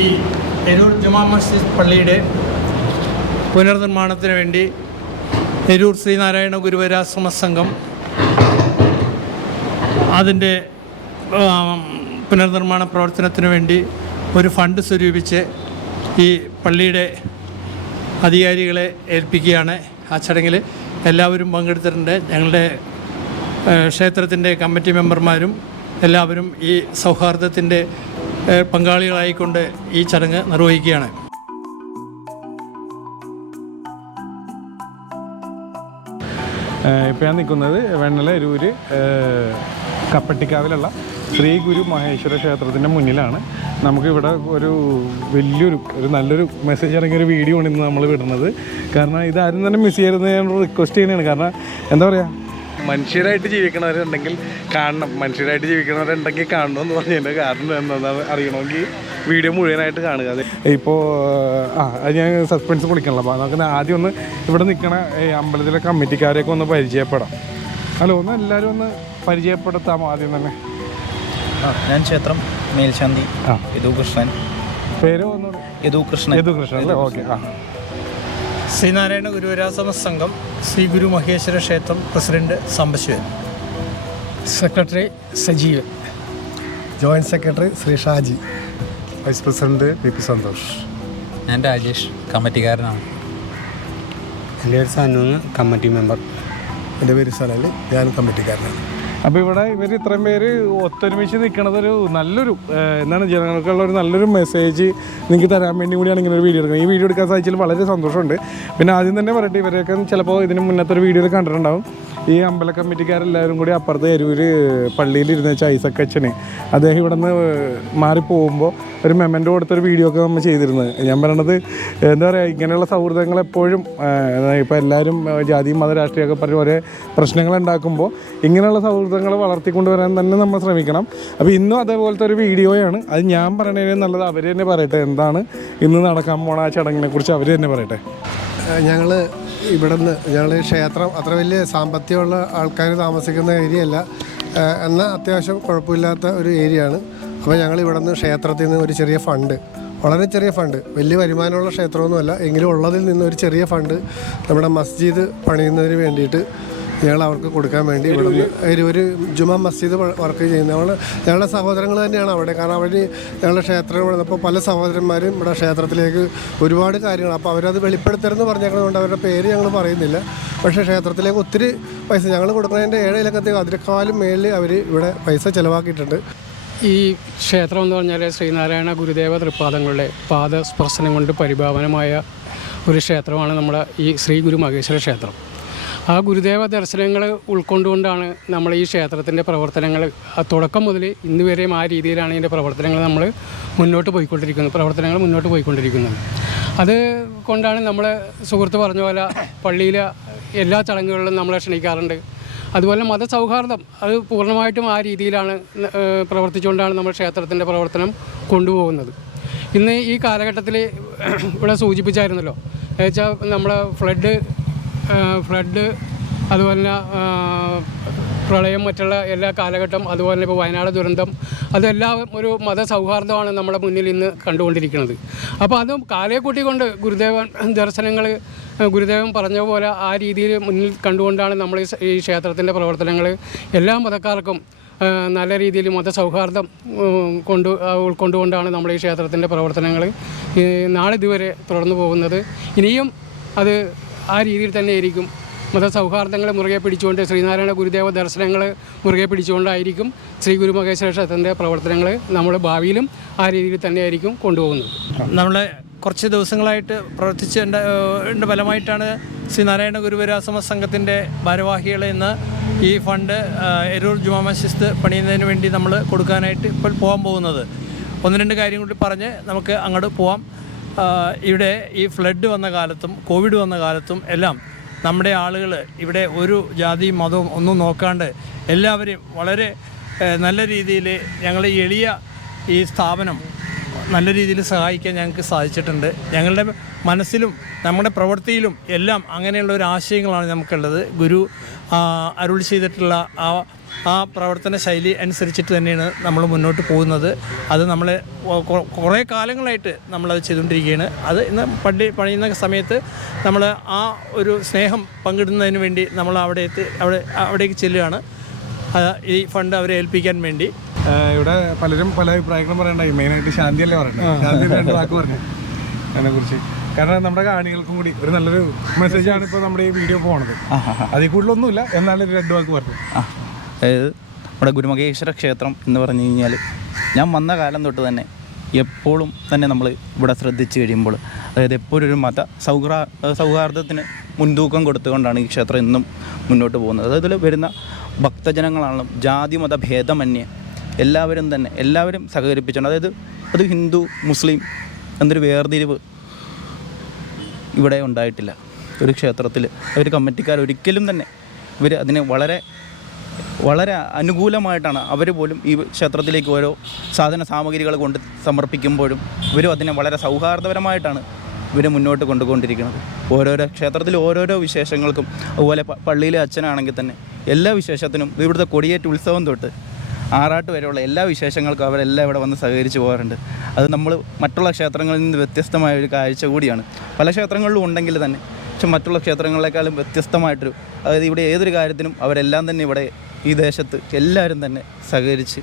ഈ എരൂർ ജുമാ മസ്ജിദ് പള്ളിയുടെ പുനർനിർമ്മാണത്തിന് വേണ്ടി എരൂർ ശ്രീനാരായണ ഗുരുവരാശ്രമ സംഘം അതിൻ്റെ പുനർനിർമ്മാണ പ്രവർത്തനത്തിന് വേണ്ടി ഒരു ഫണ്ട് സ്വരൂപിച്ച് ഈ പള്ളിയുടെ അധികാരികളെ ഏൽപ്പിക്കുകയാണ്. ആ ചടങ്ങിൽ എല്ലാവരും പങ്കെടുത്തിട്ടുണ്ട്. ഞങ്ങളുടെ ക്ഷേത്രത്തിൻ്റെ കമ്മിറ്റി മെമ്പർമാരും എല്ലാവരും ഈ സൗഹാർദ്ദത്തിൻ്റെ പങ്കാളികളായിക്കൊണ്ട് ഈ ചടങ്ങ് നിർവഹിക്കുകയാണ്. ഇപ്പോൾ ഞാൻ നിൽക്കുന്നത് വെണ്ണല എരൂര് കപ്പട്ടിക്കാവിലുള്ള ശ്രീ ഗുരു മഹേശ്വര ക്ഷേത്രത്തിൻ്റെ മുന്നിലാണ്. നമുക്കിവിടെ വലിയൊരു നല്ലൊരു മെസ്സേജ് ഇറങ്ങിയൊരു വീഡിയോ ആണ് ഇന്ന് നമ്മൾ വിടുന്നത്. കാരണം ഇതാരും തന്നെ മിസ് ചെയ്യരുത് ഞാൻ റിക്വസ്റ്റ് ചെയ്യുന്നതാണ്. കാരണം എന്താ പറയുക, മനുഷ്യരായിട്ട് ജീവിക്കണവരുണ്ടെങ്കിൽ കാണണം, മനുഷ്യരായിട്ട് ജീവിക്കണവരുണ്ടെങ്കിൽ കാണണം എന്ന് പറഞ്ഞതിൻ്റെ കാരണം എന്താണെന്ന് അറിയണമെങ്കിൽ വീഡിയോ മുഴുവനായിട്ട് കാണുക. അത് ഇപ്പോൾ ഞാൻ സസ്പെൻസ് പൊളിക്കണല്ലോ. അപ്പോൾ നമുക്ക് ആദ്യം ഒന്ന് ഇവിടെ നിൽക്കണ അമ്പലത്തിലെ കമ്മിറ്റിക്കാരെയൊക്കെ ഒന്ന് പരിചയപ്പെടാം. ഹലോ, ഒന്ന് എല്ലാവരും ഒന്ന് പരിചയപ്പെടുത്താമോ ആദ്യം തന്നെ? ഞാൻ ക്ഷേത്രം മേൽശാന്തി യദുകൃഷ്ണൻ. പേര് വന്നു? യദുകൃഷ്ണൻ അല്ലേ? ഓക്കെ. ശ്രീനാരായണ ഗുരുവരാശ്രമ സംഘം ശ്രീ ഗുരു മഹേശ്വര ക്ഷേത്രം president Sambasivan. Secretary Sajeevan. Joint secretary Shri Shaji. Vice president V P Santhosh. ഞാൻ രാജേഷ്, കമ്മിറ്റിക്കാരനാണ്. എൻ്റെ പേര് സനൂന്ന്, കമ്മിറ്റി മെമ്പർ. എൻ്റെ പേര് സനൽ, ഞാൻ കമ്മിറ്റിക്കാരനാണ്. അപ്പോൾ ഇവിടെ ഇവർ ഇത്രയും പേര് ഒത്തൊരുമിച്ച് നിൽക്കണതൊരു നല്ലൊരു ജനങ്ങൾക്കുള്ള ഒരു നല്ലൊരു മെസ്സേജ് നിങ്ങൾക്ക് തരാൻ വേണ്ടി കൂടിയാണ് ഇങ്ങനെ ഒരു വീഡിയോ എടുക്കുന്നത്. ഈ വീഡിയോ എടുക്കാൻ സാധിച്ചതിൽ വളരെ സന്തോഷമുണ്ട്. പിന്നെ ആദ്യം തന്നെ പറയട്ടെ, ഇവരെയൊക്കെ ചിലപ്പോൾ ഇതിന് മുന്നത്തെ ഒരു വീഡിയോയിൽ കണ്ടിട്ടുണ്ടാവും. ഈ അമ്പല കമ്മിറ്റിക്കാരെല്ലാവരും കൂടി അപ്പുറത്ത് എരൂര് പള്ളിയിലിരുന്ന് വെച്ചാൽ ഐസക്കച്ചന് അദ്ദേഹം ഇവിടെ നിന്ന് മാറിപ്പോകുമ്പോൾ ഒരു മെമ്മൻ്റ് കൊടുത്തൊരു വീഡിയോ ഒക്കെ നമ്മൾ ചെയ്തിരുന്നത്. ഞാൻ പറയണത് എന്താ പറയുക, ഇങ്ങനെയുള്ള സൗഹൃദങ്ങൾ എപ്പോഴും ഇപ്പോൾ എല്ലാവരും ജാതിയും മത രാഷ്ട്രീയമൊക്കെ പറഞ്ഞ് ഒരേ പ്രശ്നങ്ങൾ ഉണ്ടാക്കുമ്പോൾ ഇങ്ങനെയുള്ള സൗഹൃദങ്ങൾ വളർത്തിക്കൊണ്ടുവരാൻ തന്നെ നമ്മൾ ശ്രമിക്കണം. അപ്പോൾ ഇന്നും അതേപോലത്തെ ഒരു വീഡിയോയാണ്. അത് ഞാൻ പറയണതിന് നല്ലത് അവർ തന്നെ പറയട്ടെ, എന്താണ് ഇന്ന് നടക്കാൻ പോണ ആ ചടങ്ങിനെ കുറിച്ച് അവർ തന്നെ പറയട്ടെ. ഞങ്ങൾ ക്ഷേത്രം അത്ര വലിയ സാമ്പത്തികമുള്ള ആൾക്കാർ താമസിക്കുന്ന ഏരിയ അല്ല, എന്നാൽ അത്യാവശ്യം കുഴപ്പമില്ലാത്ത ഒരു ഏരിയയാണ്. അപ്പോൾ ഞങ്ങൾ നിന്ന് ക്ഷേത്രത്തിൽ നിന്ന് ഒരു ചെറിയ ഫണ്ട്, വളരെ ചെറിയ ഫണ്ട്, വലിയ വരുമാനമുള്ള ക്ഷേത്രമൊന്നുമല്ല എങ്കിലും ഉള്ളതിൽ നിന്ന് ഒരു ചെറിയ ഫണ്ട് നമ്മുടെ മസ്ജിദ് പണിയുന്നതിന് വേണ്ടിയിട്ട് ഞങ്ങൾ അവർക്ക് കൊടുക്കാൻ വേണ്ടി ഒരു ജുമാ മസ്ജിദ് വർക്ക് ചെയ്യുന്ന ഞങ്ങളുടെ സഹോദരങ്ങൾ തന്നെയാണ് അവിടെ. കാരണം അവർ ഞങ്ങളുടെ ക്ഷേത്രം വന്നപ്പോൾ പല സഹോദരന്മാരും ഇവിടെ ക്ഷേത്രത്തിലേക്ക് ഒരുപാട് കാര്യങ്ങൾ, അപ്പോൾ അവരത് വെളിപ്പെടുത്തരുതെന്ന് പറഞ്ഞേക്കുന്നതുകൊണ്ട് അവരുടെ പേര് ഞങ്ങൾ പറയുന്നില്ല. പക്ഷേ ക്ഷേത്രത്തിലേക്ക് ഒത്തിരി പൈസ ഞങ്ങൾ കൊടുക്കുന്നതിൻ്റെ 7 ലക്ഷത്തേക്ക് അതിനേക്കാളും മേലിൽ അവർ ഇവിടെ പൈസ ചിലവാക്കിയിട്ടുണ്ട്. ഈ ക്ഷേത്രം എന്ന് പറഞ്ഞാൽ ശ്രീനാരായണ ഗുരുദേവ തൃപ്പാദങ്ങളുടെ പാദസ്പർശനം കൊണ്ട് പരിപാവനമായ ഒരു ക്ഷേത്രമാണ് നമ്മുടെ ഈ ശ്രീ ഗുരു മഹേശ്വര ക്ഷേത്രം. ആ ഗുരുദേവ ദർശനങ്ങൾ ഉൾക്കൊണ്ടുകൊണ്ടാണ് നമ്മൾ ഈ ക്ഷേത്രത്തിൻ്റെ പ്രവർത്തനങ്ങൾ തുടക്കം മുതൽ ഇന്ന് വരെയും ആ രീതിയിലാണ് ഇതിൻ്റെ പ്രവർത്തനങ്ങൾ നമ്മൾ മുന്നോട്ട് പോയിക്കൊണ്ടിരിക്കുന്നത്. അത് കൊണ്ടാണ് നമ്മൾ സുഹൃത്ത് പറഞ്ഞ പോലെ പള്ളിയിലെ എല്ലാ ചടങ്ങുകളിലും നമ്മളെ ക്ഷണിക്കാറുണ്ട്. അതുപോലെ മതസൗഹാർദ്ദം അത് പൂർണ്ണമായിട്ടും ആ രീതിയിലാണ് പ്രവർത്തിച്ചുകൊണ്ടാണ് നമ്മൾ ക്ഷേത്രത്തിൻ്റെ പ്രവർത്തനം കൊണ്ടുപോകുന്നത്. ഇന്ന് ഈ കാലഘട്ടത്തിൽ ഇവിടെ സൂചിപ്പിച്ചായിരുന്നല്ലോ, എന്നുവെച്ചാൽ നമ്മുടെ ഫ്ലഡ് അതുപോലെ തന്നെ പ്രളയം, മറ്റുള്ള എല്ലാ കാലഘട്ടം, അതുപോലെ തന്നെ ഇപ്പോൾ വയനാട് ദുരന്തം, അതെല്ലാം ഒരു മതസൗഹാർദ്ദമാണ് നമ്മുടെ മുന്നിൽ ഇന്ന് കണ്ടുകൊണ്ടിരിക്കുന്നത്. അപ്പോൾ അതും കാലയെ കൂട്ടിക്കൊണ്ട് ഗുരുദേവൻ പറഞ്ഞ പോലെ ആ രീതിയിൽ മുന്നിൽ കണ്ടുകൊണ്ടാണ് നമ്മൾ ഈ ക്ഷേത്രത്തിൻ്റെ പ്രവർത്തനങ്ങൾ എല്ലാ മതക്കാർക്കും നല്ല രീതിയിൽ മതസൗഹാർദ്ദം ഉൾക്കൊണ്ടുകൊണ്ടാണ് നമ്മൾ ഈ ക്ഷേത്രത്തിൻ്റെ പ്രവർത്തനങ്ങൾ നാളിതുവരെ തുടർന്നു പോകുന്നത്. ഇനിയും അത് ആ രീതിയിൽ തന്നെ ആയിരിക്കും. മതസൗഹാർദ്ദങ്ങൾ മുറുകെ പിടിച്ചുകൊണ്ട് ശ്രീനാരായണ ഗുരുദേവ ദർശനങ്ങൾ മുറുകെ പിടിച്ചുകൊണ്ടായിരിക്കും ശ്രീ ഗുരു മഹേശ്വര ക്ഷേത്രത്തിൻ്റെ പ്രവർത്തനങ്ങൾ നമ്മൾ ഭാവിയിലും ആ രീതിയിൽ തന്നെയായിരിക്കും കൊണ്ടുപോകുന്നത്. നമ്മൾ കുറച്ച് ദിവസങ്ങളായിട്ട് പ്രവർത്തിച്ചതിൻ്റെ ഫലമായിട്ടാണ് ശ്രീനാരായണ ഗുരുവരാശ്രമ സംഘത്തിൻ്റെ ഭാരവാഹികളെ ഇന്ന് ഈ ഫണ്ട് എരൂർ ജുമാ മസ്ജിദ് പണിയുന്നതിന് വേണ്ടി നമ്മൾ കൊടുക്കാനായിട്ട് ഇപ്പോൾ പോകാൻ പോകുന്നത്. 1-2 കാര്യം കൂടി പറഞ്ഞ് നമുക്ക് അങ്ങോട്ട് പോവാം. ഇവിടെ ഈ ഫ്ലഡ് വന്ന കാലത്തും കോവിഡ് വന്ന കാലത്തും എല്ലാം നമ്മുടെ ആളുകൾ ഇവിടെ ഒരു ജാതിയും മതവും ഒന്നും നോക്കാണ്ട് എല്ലാവരെയും വളരെ നല്ല രീതിയിൽ ഞങ്ങൾ എളിയ ഈ സ്ഥാപനം നല്ല രീതിയിൽ സഹായിക്കാൻ ഞങ്ങൾക്ക് സാധിച്ചിട്ടുണ്ട്. ഞങ്ങളുടെ മനസ്സിലും നമ്മുടെ പ്രവൃത്തിയിലും എല്ലാം അങ്ങനെയുള്ള ഒരു ആശയങ്ങളാണ് നമുക്കുള്ളത്. ഗുരു അരുൾ ചെയ്തിട്ടുള്ള ആ ആ പ്രവർത്തന ശൈലി അനുസരിച്ചിട്ട് തന്നെയാണ് നമ്മൾ മുന്നോട്ട് പോകുന്നത്. അത് നമ്മൾ കുറേ കാലങ്ങളായിട്ട് നമ്മളത് ചെയ്തുകൊണ്ടിരിക്കുകയാണ്. അത് ഇന്ന് പണിയുന്ന സമയത്ത് നമ്മൾ ആ ഒരു സ്നേഹം പങ്കിടുന്നതിന് വേണ്ടി നമ്മൾ അവിടേക്ക് ചെല്ലുകയാണ് ഈ ഫണ്ട് അവരെ ഏൽപ്പിക്കാൻ വേണ്ടി. ഇവിടെ പലരും പല അഭിപ്രായങ്ങളും പറയണ്ടായി. മെയിനായിട്ട് ശാന്തിയല്ലേ പറയണ്ടത്. ശാന്തി 2 വാക്ക് പറഞ്ഞു അതിനെക്കുറിച്ച്. കാരണം നമ്മുടെ കാണികൾക്കും കൂടി ഒരു നല്ലൊരു മെസ്സേജാണ് ഇപ്പോൾ നമ്മുടെ ഈ വീഡിയോ പോകുന്നത്. അതിൽ കൂടുതലൊന്നുമില്ല, എന്നാലും 2 വാക്ക് പറഞ്ഞു. അതായത് നമ്മുടെ ഗുരുമകേശ്വര ക്ഷേത്രം എന്ന് പറഞ്ഞു കഴിഞ്ഞാൽ ഞാൻ വന്ന കാലം തൊട്ട് തന്നെ എപ്പോഴും തന്നെ നമ്മൾ ഇവിടെ ശ്രദ്ധിച്ച് കഴിയുമ്പോൾ അതായത് എപ്പോഴും ഒരു സൗഹാർദ്ദത്തിന് മുൻതൂക്കം കൊടുത്തുകൊണ്ടാണ് ഈ ക്ഷേത്രം ഇന്നും മുന്നോട്ട് പോകുന്നത്. അതായത് ഇതിൽ വരുന്ന ഭക്തജനങ്ങളാണെങ്കിലും ജാതി മത ഭേദമന്യേ എല്ലാവരും സഹകരിപ്പിച്ചുകൊണ്ട്, അതായത് അത് ഹിന്ദു മുസ്ലിം എന്നൊരു വേർതിരിവ് ഇവിടെ ഉണ്ടായിട്ടില്ല. ഒരു ക്ഷേത്രത്തിൽ ഒരു കമ്മിറ്റിക്കാർ ഒരിക്കലും തന്നെ ഇവർ അതിനെ വളരെ അനുകൂലമായിട്ടാണ് അവർ പോലും ഈ ക്ഷേത്രത്തിലേക്ക് ഓരോ സാധന സാമഗ്രികൾ കൊണ്ട് സമർപ്പിക്കുമ്പോഴും ഇവരും അതിനെ വളരെ സൗഹാർദ്ദപരമായിട്ടാണ് ഇവർ മുന്നോട്ട് കൊണ്ടുകൊണ്ടിരിക്കുന്നത്. ഓരോരോ ക്ഷേത്രത്തിൽ ഓരോരോ വിശേഷങ്ങൾക്കും, അതുപോലെ പള്ളിയിലെ അച്ഛനാണെങ്കിൽ തന്നെ എല്ലാ വിശേഷത്തിനും ഇവിടുത്തെ കൊടിയേറ്റ് ഉത്സവം തൊട്ട് ആറാട്ട് വരെയുള്ള എല്ലാ വിശേഷങ്ങൾക്കും അവരെല്ലാം ഇവിടെ വന്ന് സഹകരിച്ച് പോകാറുണ്ട്. അത് നമ്മൾ മറ്റുള്ള ക്ഷേത്രങ്ങളിൽ നിന്ന് വ്യത്യസ്തമായ ഒരു കാഴ്ച കൂടിയാണ്. പല ക്ഷേത്രങ്ങളിലും ഉണ്ടെങ്കിൽ തന്നെ, പക്ഷെ മറ്റുള്ള ക്ഷേത്രങ്ങളെക്കാളും വ്യത്യസ്തമായിട്ടൊരു, അതായത് ഇവിടെ ഏതൊരു കാര്യത്തിനും അവരെല്ലാം തന്നെ ഇവിടെ ഈ ദേശത്ത് എല്ലാവരും തന്നെ സഹകരിച്ച്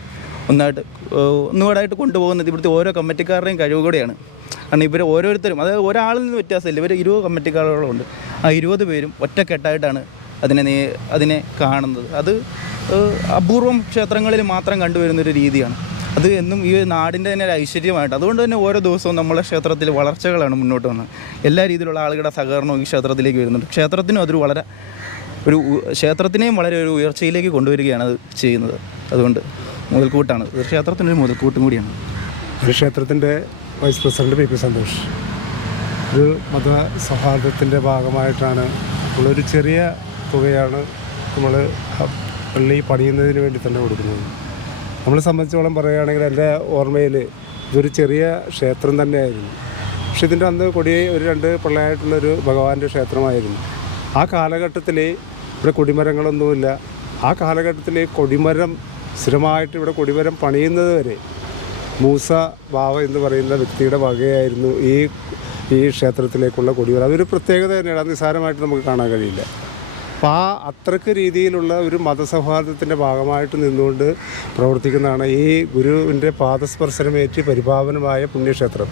ഒന്നുകൂടായിട്ട് കൊണ്ടുപോകുന്നത് ഇവിടുത്തെ ഓരോ കമ്മിറ്റിക്കാരുടെയും കഴിവ് കൂടെയാണ്. കാരണം ഇവർ ഓരോരുത്തരും, അതായത് ഒരാളിൽ നിന്ന് വ്യത്യാസമില്ല, ഇവർ 20 കമ്മിറ്റിക്കാരുകളുണ്ട്. ആ 20 പേരും ഒറ്റക്കെട്ടായിട്ടാണ് അതിനെ കാണുന്നത്. അത് അപൂർവം ക്ഷേത്രങ്ങളിൽ മാത്രം കണ്ടുവരുന്നൊരു രീതിയാണ്. അത് എന്നും ഈ നാടിൻ്റെ തന്നെ ഒരു ഐശ്വര്യമായിട്ട്, അതുകൊണ്ട് തന്നെ ഓരോ ദിവസവും നമ്മളെ ക്ഷേത്രത്തിൽ വളർച്ചകളാണ് മുന്നോട്ട് വന്നത്. എല്ലാ രീതിയിലുള്ള ആളുകളുടെ സഹകരണവും ഈ ക്ഷേത്രത്തിലേക്ക് വരുന്നുണ്ട്. ക്ഷേത്രത്തിനും അതൊരു ക്ഷേത്രത്തിനെയും വളരെ ഒരു ഉയർച്ചയിലേക്ക് കൊണ്ടുവരികയാണ് അത് ചെയ്യുന്നത്. അതുകൊണ്ട് മുതൽക്കൂട്ടാണ്, ഒരു ക്ഷേത്രത്തിനൊരു മുതൽക്കൂട്ടും കൂടിയാണ്. ഒരു ക്ഷേത്രത്തിൻ്റെ വൈസ് പ്രസിഡന്റ് പി സന്തോഷ്. ഒരു മത സൗഹാർദ്ദത്തിൻ്റെ ഭാഗമായിട്ടാണ് നമ്മളൊരു ചെറിയ തുകയാണ് നമ്മൾ പള്ളി പണിയുന്നതിന് വേണ്ടി തന്നെ കൊടുക്കുന്നത്. നമ്മളെ സംബന്ധിച്ചോളം പറയുകയാണെങ്കിൽ എൻ്റെ ഓർമ്മയിൽ ഇതൊരു ചെറിയ ക്ഷേത്രം തന്നെയായിരുന്നു. പക്ഷെ ഇതിൻ്റെ അന്ന് ഒരു 2 പള്ളിയായിട്ടുള്ളൊരു ഭഗവാന്റെ ക്ഷേത്രമായിരുന്നു. ആ കാലഘട്ടത്തിൽ ഇവിടെ കൊടിമരങ്ങളൊന്നുമില്ല. ആ കാലഘട്ടത്തിൽ കൊടിമരം സ്ഥിരമായിട്ട് ഇവിടെ കൊടിമരം പണിയുന്നത് വരെ മൂസ ബാവ എന്ന് പറയുന്ന വ്യക്തിയുടെ വകയായിരുന്നു ഈ ക്ഷേത്രത്തിലേക്കുള്ള കൊടിമരം. അതൊരു പ്രത്യേകത തന്നെയാണ്, അത് നിസ്സാരമായിട്ട് നമുക്ക് കാണാൻ കഴിയില്ല. അപ്പോൾ അത്രയ്ക്ക് രീതിയിലുള്ള ഒരു മതസൗഹാർദ്ദത്തിൻ്റെ ഭാഗമായിട്ട് നിന്നുകൊണ്ട് പ്രവർത്തിക്കുന്നതാണ് ഈ ഗുരുവിൻ്റെ പാദസ്പർശനമേറ്റ് പരിപാവനമായ പുണ്യക്ഷേത്രം.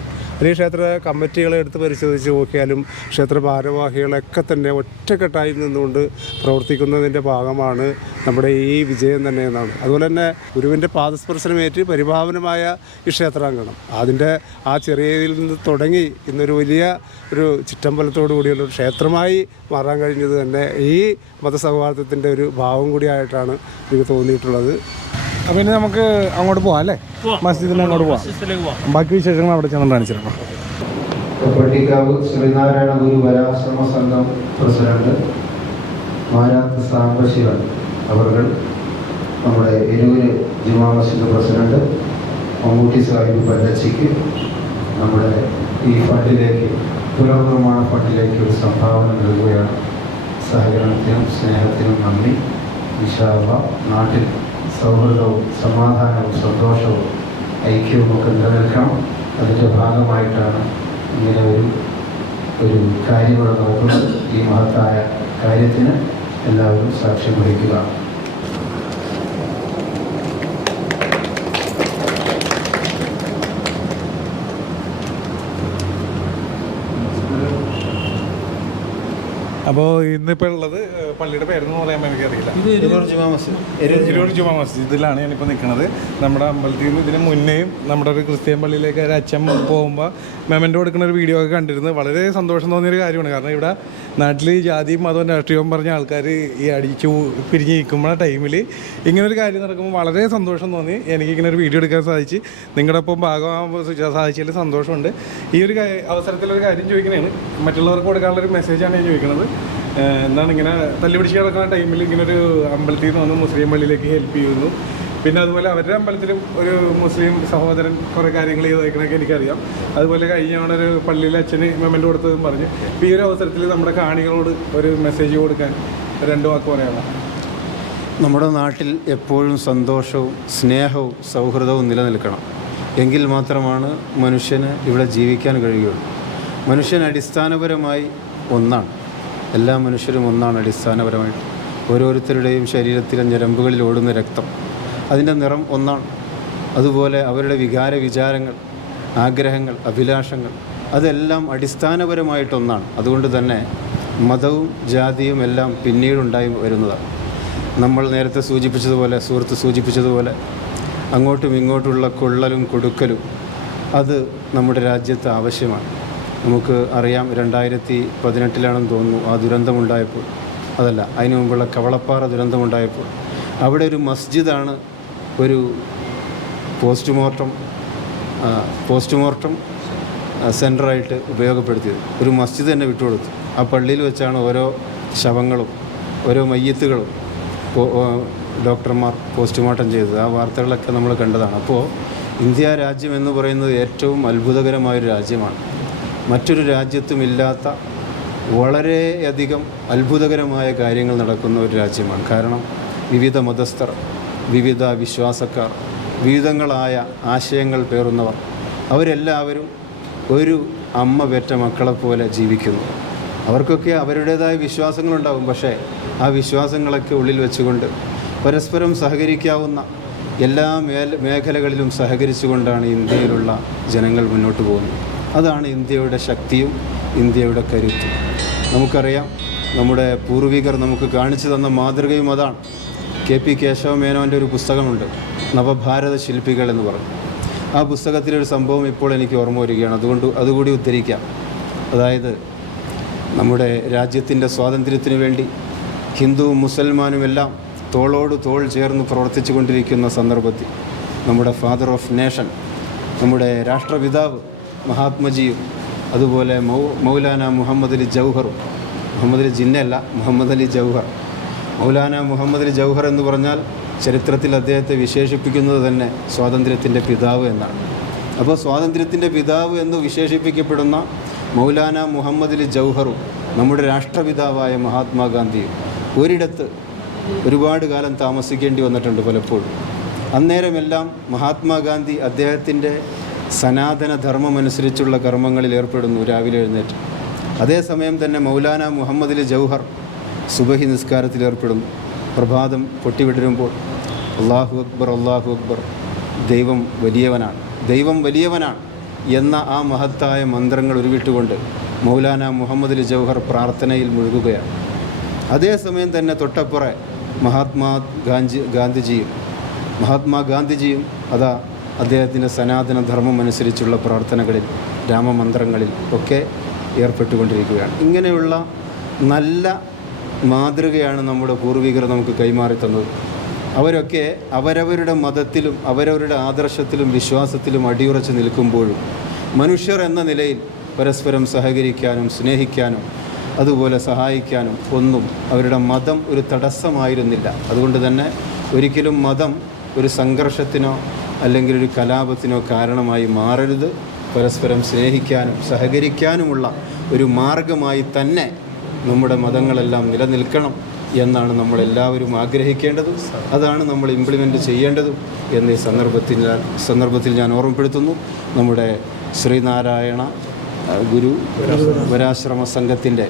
ഈ ക്ഷേത്ര കമ്മിറ്റികളെ എടുത്ത് പരിശോധിച്ച് നോക്കിയാലും ക്ഷേത്ര ഭാരവാഹികളൊക്കെ തന്നെ ഒറ്റക്കെട്ടായി നിന്നുകൊണ്ട് പ്രവർത്തിക്കുന്നതിൻ്റെ ഭാഗമാണ് നമ്മുടെ ഈ വിജയം തന്നെ എന്നാണ്. അതുപോലെ തന്നെ ഗുരുവിൻ്റെ പാദസ്പർശനമേറ്റ് പരിപാവനമായ ഈ ക്ഷേത്രാങ്കണം അതിൻ്റെ ആ ചെറിയതിൽ നിന്ന് തുടങ്ങി ഇന്നൊരു വലിയ ഒരു ചിറ്റമ്പലത്തോടു കൂടിയുള്ള ഒരു ക്ഷേത്രമായി മാറാൻ കഴിഞ്ഞത് തന്നെ ഈ മതസൗഹാർദ്ദത്തിൻ്റെ ഒരു ഭാവം കൂടിയായിട്ടാണ് എനിക്ക് തോന്നിയിട്ടുള്ളത്. അപ്പോൾ ഇനി നമുക്ക് അങ്ങോട്ട് പോവാം അല്ലേ? മസ്ജിദിൽ അങ്ങോട്ട് പോവാം. ബാക്കി വിശേഷങ്ങൾ അവിടെ ചെന്ന് കാണിച്ചിരുന്നു. പട്ടിക്കാവ് ശ്രീനാരായണ ഗുരു വരാശ്രമ സംഘം പ്രസിഡന്റ് മാരാത്ത് സാംബശിവൻ അവർ, നമ്മുടെ എരൂര് ജുമാ മസ്ജിദ് പ്രസിഡന്റ് മമ്മൂട്ടി സാഹിബ് പല്ലച്ചിക്ക് നമ്മുടെ ഈ ഫണ്ടിലേക്ക്, പുനർനിർമ്മാണ ഫണ്ടിലേക്ക് ഒരു സംഭാവന നൽകുകയാണ്. സഹകരണത്തിനും സ്നേഹത്തിനും നന്ദി. ഇൻഷാ അല്ലാഹ് നാട്ടിൽ സൗഹൃദവും സമാധാനവും സന്തോഷവും ഐക്യവും ഒക്കെ നിലനിൽക്കണം. അതിൻ്റെ ഭാഗമായിട്ടാണ് ഇങ്ങനെ ഒരു കാര്യങ്ങൾ നോക്കുന്നത്. ഈ മഹത്തായ കാര്യത്തിന് എല്ലാവരും സാക്ഷ്യം വഹിക്കുക. അപ്പോൾ ഇന്നിപ്പോൾ ഉള്ളത് പള്ളിയുടെ പേരെന്ന് പറയുമ്പോൾ എനിക്കറിയില്ല. എരൂർ ജുമാ മസ്ജിദിലാണ് ഞാനിപ്പോൾ നിൽക്കുന്നത്. നമ്മുടെ അമ്പലത്തിൽ നിന്ന് ഇതിന് മുന്നേയും നമ്മുടെ ഒരു ക്രിസ്ത്യൻ പള്ളിയിലേക്ക് ഒരു അച്ഛൻ പോകുമ്പോൾ മെമൻറ്റോ കൊടുക്കുന്ന ഒരു വീഡിയോ ഒക്കെ കണ്ടിരുന്നു. വളരെ സന്തോഷം തോന്നിയൊരു കാര്യമാണ്. കാരണം ഇവിടെ നാട്ടിൽ ജാതിയും മതവും രാഷ്ട്രീയവും പറഞ്ഞ ആൾക്കാർ ഈ അടിച്ചു പിരിഞ്ഞ് നിൽക്കുമ്പോൾ ടൈമിൽ ഇങ്ങനൊരു കാര്യം നടക്കുമ്പോൾ വളരെ സന്തോഷം തോന്നി. എനിക്കിങ്ങനെ ഒരു വീഡിയോ എടുക്കാൻ സാധിച്ച് നിങ്ങളുടെ ഒപ്പം ഭാഗമാകുമ്പോൾ സാധിച്ചതിൽ സന്തോഷമുണ്ട്. ഈ ഒരു അവസരത്തിലൊരു കാര്യം ചോദിക്കുന്നതാണ്, മറ്റുള്ളവർക്ക് കൊടുക്കാനുള്ളൊരു മെസ്സേജാണ് ഞാൻ ചോദിക്കുന്നത്. എന്താണ് ഇങ്ങനെ തല്ലുപിടിച്ച് കിടക്കുന്ന ടൈമിൽ ഇങ്ങനൊരു അമ്പലത്തിൽ നിന്ന് വന്ന് മുസ്ലിം പള്ളിയിലേക്ക് ഹെൽപ്പ് ചെയ്യുന്നു. പിന്നെ അതുപോലെ അവരുടെ അമ്പലത്തിലും ഒരു മുസ്ലിം സഹോദരൻ കുറേ കാര്യങ്ങൾ ചെയ്ത് വയ്ക്കണമൊക്കെ എനിക്കറിയാം. അതുപോലെ കഴിഞ്ഞ ഒരു പള്ളിയിലെ അച്ഛന് മെമൻറ്റോ കൊടുത്തതും പറഞ്ഞ്. അപ്പോൾ ഈ ഒരു അവസരത്തിൽ നമ്മുടെ കാണികളോട് ഒരു മെസ്സേജ് കൊടുക്കാൻ 2 വാക്ക് പറയാമോ? നമ്മുടെ നാട്ടിൽ എപ്പോഴും സന്തോഷവും സ്നേഹവും സൗഹൃദവും നിലനിൽക്കണം. എങ്കിൽ മാത്രമാണ് മനുഷ്യന് ഇവിടെ ജീവിക്കാൻ കഴിയുകയുള്ളൂ. മനുഷ്യൻ അടിസ്ഥാനപരമായി ഒന്നാണ്. എല്ലാ മനുഷ്യരും ഒന്നാണ് അടിസ്ഥാനപരമായിട്ട്. ഓരോരുത്തരുടെയും ശരീരത്തിലെ ഞരമ്പുകളിൽ ഓടുന്ന രക്തം, അതിൻ്റെ നിറം ഒന്നാണ്. അതുപോലെ അവരുടെ വികാര വിചാരങ്ങൾ, ആഗ്രഹങ്ങൾ, അഭിലാഷങ്ങൾ അതെല്ലാം അടിസ്ഥാനപരമായിട്ടൊന്നാണ്. അതുകൊണ്ട് തന്നെ മതവും ജാതിയും എല്ലാം പിന്നീടുണ്ടായി വരുന്നതാണ്. നമ്മൾ നേരത്തെ സൂചിപ്പിച്ചതുപോലെ, സുഹൃത്ത് സൂചിപ്പിച്ചതുപോലെ, അങ്ങോട്ടും ഇങ്ങോട്ടുള്ള കൊള്ളലും കൊടുക്കലും അത് നമ്മുടെ രാജ്യത്ത് ആവശ്യമാണ്. നമുക്ക് അറിയാം, 2018 തോന്നുന്നു ആ ദുരന്തമുണ്ടായപ്പോൾ, അതല്ല അതിനു മുമ്പുള്ള കവളപ്പാറ ദുരന്തമുണ്ടായപ്പോൾ അവിടെ ഒരു മസ്ജിദാണ് ഒരു പോസ്റ്റ്മോർട്ടം സെൻ്ററായിട്ട് ഉപയോഗപ്പെടുത്തിയത്. ഒരു മസ്ജിദ് തന്നെ വിട്ടുകൊടുത്തു. ആ പള്ളിയിൽ വെച്ചാണ് ഓരോ ശവങ്ങളും ഓരോ മയ്യത്തുകളും ഡോക്ടർമാർ പോസ്റ്റ്മോർട്ടം ചെയ്തത്. ആ വാർത്തകളൊക്കെ നമ്മൾ കണ്ടതാണ്. അപ്പോൾ ഇന്ത്യ രാജ്യം എന്ന് പറയുന്നത് ഏറ്റവും അത്ഭുതകരമായൊരു രാജ്യമാണ്. മറ്റൊരു രാജ്യത്തുമില്ലാത്ത വളരെയധികം അത്ഭുതകരമായ കാര്യങ്ങൾ നടക്കുന്ന ഒരു രാജ്യമാണ്. കാരണം വിവിധ മതസ്ഥർ, വിവിധ വിശ്വാസക്കാർ, വിവിധങ്ങളായ ആശയങ്ങൾ പേറുന്നവർ, അവരെല്ലാവരും ഒരു അമ്മ പെറ്റ മക്കളെപ്പോലെ ജീവിക്കുന്നു. അവർക്കൊക്കെ അവരുടേതായ വിശ്വാസങ്ങളുണ്ടാകും. പക്ഷേ ആ വിശ്വാസങ്ങളൊക്കെ ഉള്ളിൽ വെച്ചുകൊണ്ട് പരസ്പരം സഹകരിക്കാവുന്ന എല്ലാ മേഖലകളിലും സഹകരിച്ചുകൊണ്ടാണ് ഇന്ത്യയിലുള്ള ജനങ്ങൾ മുന്നോട്ട് പോകുന്നത്. അതാണ് ഇന്ത്യയുടെ ശക്തിയും ഇന്ത്യയുടെ കരുത്തും. നമുക്കറിയാം, നമ്മുടെ പൂർവികർ നമുക്ക് കാണിച്ചു തന്ന മാതൃകയും അതാണ്. KP കേശവമേനോൻ്റെ ഒരു പുസ്തകമുണ്ട്, നവഭാരത ശില്പികൾ എന്ന് പറഞ്ഞു. ആ പുസ്തകത്തിലൊരു സംഭവം ഇപ്പോൾ എനിക്ക് ഓർമ്മ വരികയാണ്. അതുകൂടി ഉദ്ധരിക്കാം. അതായത് നമ്മുടെ രാജ്യത്തിൻ്റെ സ്വാതന്ത്ര്യത്തിന് വേണ്ടി ഹിന്ദുവും മുസൽമാനുമെല്ലാം തോളോട് തോൾ ചേർന്ന് പ്രവർത്തിച്ചു കൊണ്ടിരിക്കുന്ന സന്ദർഭത്തിൽ നമ്മുടെ ഫാദർ ഓഫ് നേഷൻ, നമ്മുടെ രാഷ്ട്രപിതാവ് മഹാത്മജിയും അതുപോലെ മൗലാന മുഹമ്മദ് അലി ജൗഹറും, മുഹമ്മദ് അലി ജിന്നല്ല, മുഹമ്മദ് അലി ജൗഹർ, മൗലാന മുഹമ്മദ് അലി ജൗഹർ എന്ന് പറഞ്ഞാൽ ചരിത്രത്തിൽ അദ്ദേഹത്തെ വിശേഷിപ്പിക്കുന്നത് തന്നെ സ്വാതന്ത്ര്യത്തിൻ്റെ പിതാവ് എന്നാണ്. അപ്പോൾ സ്വാതന്ത്ര്യത്തിൻ്റെ പിതാവ് എന്ന് വിശേഷിപ്പിക്കപ്പെടുന്ന മൗലാന മുഹമ്മദ് അലി ജൗഹറും നമ്മുടെ രാഷ്ട്രപിതാവായ മഹാത്മാഗാന്ധിയും ഒരിടത്ത് ഒരുപാട് കാലം താമസിക്കേണ്ടി വന്നിട്ടുണ്ട് പലപ്പോഴും. അന്നേരമെല്ലാം മഹാത്മാഗാന്ധി അദ്ദേഹത്തിൻ്റെ സനാതന ധർമ്മമനുസരിച്ചുള്ള കർമ്മങ്ങളിൽ ഏർപ്പെടുന്നു രാവിലെ എഴുന്നേറ്റ്. അതേസമയം തന്നെ മൗലാന മുഹമ്മദ് അലി ജൗഹർ സുബഹി നിസ്കാരത്തിൽ ഏർപ്പെടുന്നു. പ്രഭാതം പൊട്ടിവിടരുമ്പോൾ അല്ലാഹു അക്ബർ അല്ലാഹു അക്ബർ, ദൈവം വലിയവനാണ് എന്ന ആ മഹത്തായ മന്ത്രങ്ങൾ ഉരുവിട്ടുകൊണ്ട് മൗലാന മുഹമ്മദ് അലി ജൗഹർ പ്രാർത്ഥനയിൽ മുഴുകുകയാണ്. അതേസമയം തന്നെ തൊട്ടപ്പുറേ മഹാത്മാഗാന്ധിജിയും അതാ അദ്ദേഹത്തിൻ്റെ സനാതന ധർമ്മം അനുസരിച്ചുള്ള പ്രാർത്ഥനകളിൽ, രാമമന്ത്രങ്ങളിൽ ഒക്കെ ഏർപ്പെട്ടുകൊണ്ടിരിക്കുകയാണ്. ഇങ്ങനെയുള്ള നല്ല മാതൃകയാണ് നമ്മുടെ പൂർവികർ നമുക്ക് കൈമാറി തന്നത്. അവരൊക്കെ അവരവരുടെ മതത്തിലും അവരവരുടെ ആദർശത്തിലും വിശ്വാസത്തിലും അടിയുറച്ച് നിൽക്കുമ്പോഴും മനുഷ്യർ എന്ന നിലയിൽ പരസ്പരം സഹകരിക്കാനും സ്നേഹിക്കാനും അതുപോലെ സഹായിക്കാനും ഒന്നും അവരുടെ മതം ഒരു തടസ്സമായിരുന്നില്ല. അതുകൊണ്ട് തന്നെ ഒരിക്കലും മതം ഒരു സംഘർഷത്തിനോ അല്ലെങ്കിൽ ഒരു കലാപത്തിനോ കാരണമായി മാറരുത്. പരസ്പരം സ്നേഹിക്കാനും സഹകരിക്കാനുമുള്ള ഒരു മാർഗമായി തന്നെ നമ്മുടെ മതങ്ങളെല്ലാം നിലനിൽക്കണം എന്നാണ് നമ്മളെല്ലാവരും ആഗ്രഹിക്കേണ്ടതും അതാണ് നമ്മൾ ഇംപ്ലിമെൻ്റ് ചെയ്യേണ്ടതും എന്ന് ഈ സന്ദർഭത്തിൽ ഞാൻ ഓർമ്മപ്പെടുത്തുന്നു. നമ്മുടെ ശ്രീനാരായണ ഗുരു വരാശ്രമ സംഘത്തിൻ്റെ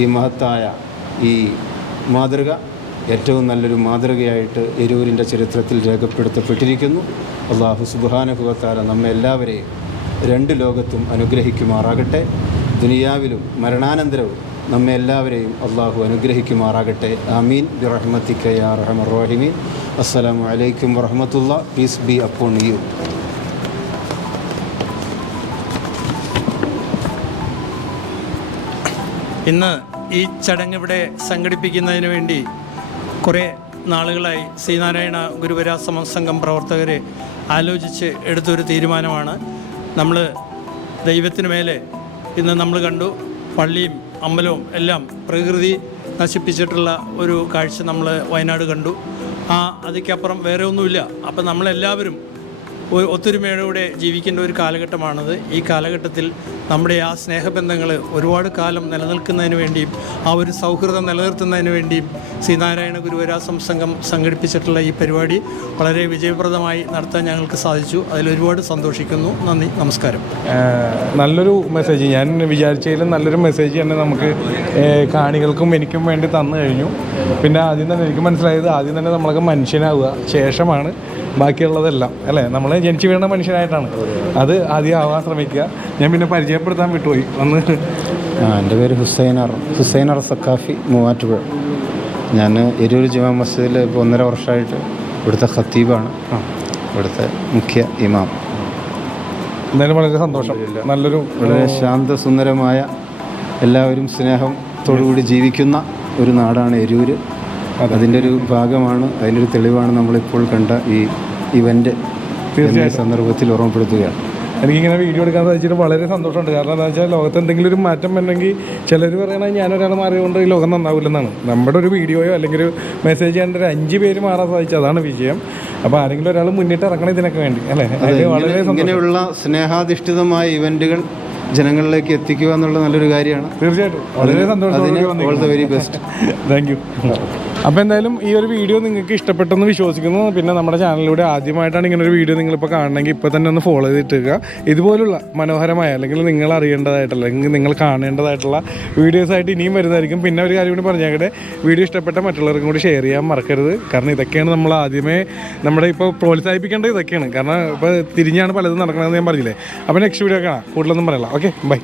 ഈ മഹത്തായ ഈ മാതൃക ഏറ്റവും നല്ലൊരു മാതൃകയായിട്ട് എരൂരിൻ്റെ ചരിത്രത്തിൽ രേഖപ്പെടുത്തപ്പെട്ടിരിക്കുന്നു. അല്ലാഹു സുബ്ഹാനഹു വ തആല നമ്മെ എല്ലാവരെയും രണ്ട് ലോകത്തും അനുഗ്രഹിക്കുമാറാകട്ടെ. ദുനിയാവിലും മരണാനന്തരവും നമ്മെ എല്ലാവരെയും അല്ലാഹു അനുഗ്രഹിക്കുമാറാകട്ടെ. ആമീൻ ബിറഹ്മതിക യാ അർഹമർ റഹീമീൻ. അസ്സലാമു അലൈക്കും വറഹ്മത്തുള്ളാഹി. Peace be upon you. ഇന്ന് ഈ ചടങ്ങ് ഇവിടെ സംഘടിപ്പിക്കുന്നതിന് വേണ്ടി കുറേ നാളുകളായി ശ്രീനാരായണ ഗുരുവരാശ്രമ സംഘം പ്രവർത്തകർ ആലോചിച്ച് എടുത്തൊരു തീരുമാനമാണ്. നമ്മൾ ദൈവത്തിന് മേലെ ഇന്ന് നമ്മൾ കണ്ടു, പള്ളിയും അമ്പലവും എല്ലാം പ്രകൃതി നശിപ്പിച്ചിട്ടുള്ള ഒരു കാഴ്ച നമ്മൾ വയനാട് കണ്ടു. അതിക്കപ്പുറം വേറെ ഒന്നുമില്ല. അപ്പം നമ്മളെല്ലാവരും ഒത്തൊരുമയോടെ ജീവിക്കേണ്ട ഒരു കാലഘട്ടമാണത്. ഈ കാലഘട്ടത്തിൽ നമ്മുടെ ആ സ്നേഹബന്ധങ്ങൾ ഒരുപാട് കാലം നിലനിൽക്കുന്നതിന് വേണ്ടിയും ആ ഒരു സൗഹൃദം നിലനിർത്തുന്നതിന് വേണ്ടിയും ശ്രീനാരായണ ഗുരുവരാശ്രമ സംഘം സംഘടിപ്പിച്ചിട്ടുള്ള ഈ പരിപാടി വളരെ വിജയപ്രദമായി നടത്താൻ ഞങ്ങൾക്ക് സാധിച്ചു. അതിലൊരുപാട് സന്തോഷിക്കുന്നു. നന്ദി, നമസ്കാരം. നല്ലൊരു മെസ്സേജ്, ഞാൻ വിചാരിച്ചതിലും നല്ലൊരു മെസ്സേജ് തന്നെ നമുക്ക് കാണികൾക്കും എനിക്കും വേണ്ടി തന്നു കഴിഞ്ഞു. പിന്നെ ആദ്യം തന്നെ എനിക്ക് മനസ്സിലായത്, ആദ്യം തന്നെ നമ്മളൊക്കെ മനുഷ്യനാവുക, ശേഷമാണ് ബാക്കിയുള്ളതെല്ലാം, അല്ലേ? നമ്മൾ ജനിച്ചു വീണ മനുഷ്യനായിട്ടാണ്, അത് ആദ്യം ആവാൻ ശ്രമിക്കുക. ഞാൻ പിന്നെ പരിചയപ്പെടുത്താൻ വിട്ടുപോയി വന്ന്. എൻ്റെ പേര് ഹുസൈനർ സക്കാഫി, മൂവാറ്റുപുഴ. ഞാൻ എരൂർ ജുമാ മസ്ജിദിൽ ഇപ്പോൾ 1.5 വർഷമായിട്ട് ഇവിടുത്തെ ഖത്തീബാണ്, ഇവിടുത്തെ മുഖ്യ ഇമാം. എന്തായാലും വളരെ സന്തോഷം. നല്ലൊരു വളരെ ശാന്തസുന്ദരമായ, എല്ലാവരും സ്നേഹത്തോടുകൂടി ജീവിക്കുന്ന ഒരു നാടാണ് എരൂർ. അതിൻ്റെ ഒരു ഭാഗമാണ്, അതിൻ്റെ ഒരു തെളിവാണ് നമ്മളിപ്പോൾ കണ്ട ഈ ഇവൻ്റ്. തീർച്ചയായും സന്ദർഭത്തിൽ ഓർമ്മപ്പെടുത്തുകയാണ്. എനിക്കിങ്ങനെ വീഡിയോ എടുക്കാൻ സാധിച്ചിട്ട് വളരെ സന്തോഷമുണ്ട്. കാരണം എന്താ വെച്ചാൽ ലോകത്ത് എന്തെങ്കിലും ഒരു മാറ്റം വരണമെങ്കിൽ ചിലർ പറയണത് ഞാനൊരാൾ മാറിയതുകൊണ്ട് ഈ ലോകം നന്നാവില്ലെന്നാണ്. നമ്മുടെ ഒരു വീഡിയോയോ അല്ലെങ്കിൽ ഒരു മെസ്സേജ് ചെയ്യാൻ ഒരു 5 പേര് മാറാൻ സാധിച്ചു, അതാണ് വിജയം. അപ്പോൾ ആരെങ്കിലും ഒരാൾ മുന്നിട്ട് ഇറങ്ങണം ഇതിനൊക്കെ വേണ്ടി, അല്ലേ? വളരെ ഇങ്ങനെയുള്ള സ്നേഹാധിഷ്ഠിതമായ ഇവൻറ്റുകൾ ജനങ്ങളിലേക്ക് എത്തിക്കുക എന്നുള്ള നല്ലൊരു കാര്യമാണ്. തീർച്ചയായിട്ടും വളരെ സന്തോഷം. All the very best. Thank you. അപ്പോൾ എന്തായാലും ഈ ഒരു വീഡിയോ നിങ്ങൾക്ക് ഇഷ്ടപ്പെട്ടെന്ന് വിശ്വസിക്കുന്നു. പിന്നെ നമ്മുടെ ചാനലിലൂടെ ആദ്യമായിട്ടാണ് ഇങ്ങനൊരു വീഡിയോ നിങ്ങളിപ്പോൾ കാണണമെങ്കിൽ ഇപ്പോൾ തന്നെ ഒന്ന് ഫോളോ ചെയ്തിട്ടുക. ഇതുപോലുള്ള മനോഹരമായ, അല്ലെങ്കിൽ നിങ്ങൾ അറിയേണ്ടതായിട്ടുള്ള, അല്ലെങ്കിൽ നിങ്ങൾ കാണേണ്ടതായിട്ടുള്ള വീഡിയോസായിട്ട് ഇനിയും വരുന്നതായിരിക്കും. പിന്നെ ഒരു കാര്യം കൂടി പറഞ്ഞാൽ, വീഡിയോ ഇഷ്ടപ്പെട്ട മറ്റുള്ളവർക്കും കൂടി ഷെയർ ചെയ്യാൻ മറക്കരുത്. കാരണം ഇതൊക്കെയാണ് നമ്മൾ ആദ്യമേ നമ്മുടെ ഇപ്പോൾ പ്രോത്സാഹിപ്പിക്കേണ്ടത്, ഇതൊക്കെയാണ്. കാരണം ഇപ്പോൾ തിരിഞ്ഞാണ് പലതും നടക്കണമെന്ന് ഞാൻ പറഞ്ഞില്ലേ. അപ്പോൾ നെക്സ്റ്റ് വീഡിയോ കാണാം, കൂടുതലൊന്നും പറയില്ല. Okay, by.